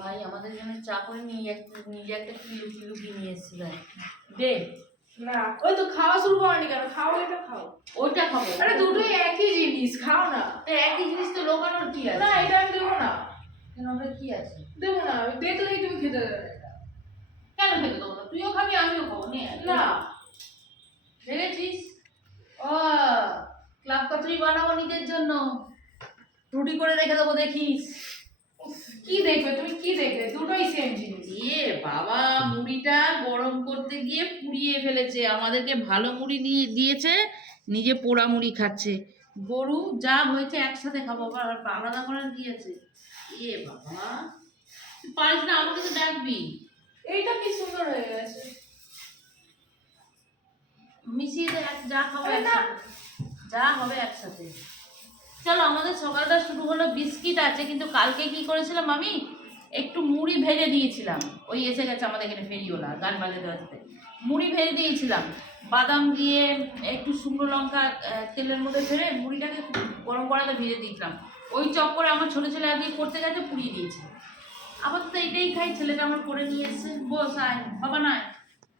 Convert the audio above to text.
ভাই আমাদের জন্য চা করে নিজে একটা কিলো নিয়ে এসেছি ভাই। দে না, ওই তো খাওয়া শুরু করনি কেন? খাও, এটা খাও। ওইটা খাবো। আরে দুটোই একই জিনিস, খাও না। তো একই জিনিস তো লোকানোর কি আছে? না, এটা আমি দেবো না। কেন ওটা কি আছে? দেবো না, আমি দেখলেই তুমি খেতে দেবে। কেন খেতে দেবো না? তুইও খাবি আমিও খাবো। নে না, দেখেছিস? ও ক্লাব কচুরি বানাবো নিজের জন্য, রুটি করে রেখে দেবো, দেখিস। কি দেখবে তুমি? কি দেখবে? দুটোই সেম জিনিস। এ বাবা, মুড়িটা গরম করতে গিয়ে পুড়িয়ে ফেলেছে, আমাদেরকে ভালো মুড়ি নিয়ে দিয়েছে, নিজে পোড়া মুড়ি খাচ্ছে। গরু যা হয়েছে একসাথে খাবো, আবার আলাদা করার কি আছে? এ বাবা, তুই পারিস না, আমাকে তো ডাকবি। এইটা কি সুন্দর হয়ে গেছে। মিশিয়ে দে, যা খাবো আরে না। একসাথে, যা হবে একসাথে। চলো, আমাদের সকালটা শুরু হলো। বিস্কিট আছে, কিন্তু কালকে কি করেছিলাম আমি, একটু মুড়ি ভেজে দিয়েছিলাম। ওই এসে গেছে আমাদের এখানে ফেরিওয়ালা, গান বাজাতে বাজাতে। মুড়ি ভেজে দিয়েছিলাম, বাদাম দিয়ে একটু শুকনো লঙ্কা তেলের মধ্যে ফেলে মুড়িটাকে গরম করাতে ভেজে দিয়েছিলাম। ওই চপ করে আমার ছোটো ছেলে আগে করতে গেছে, পুড়িয়ে দিয়েছে। আপাতত এটাই খাই, ছেলেটা আমার করে নিয়ে এসছে। বস আয় বাবা, নয়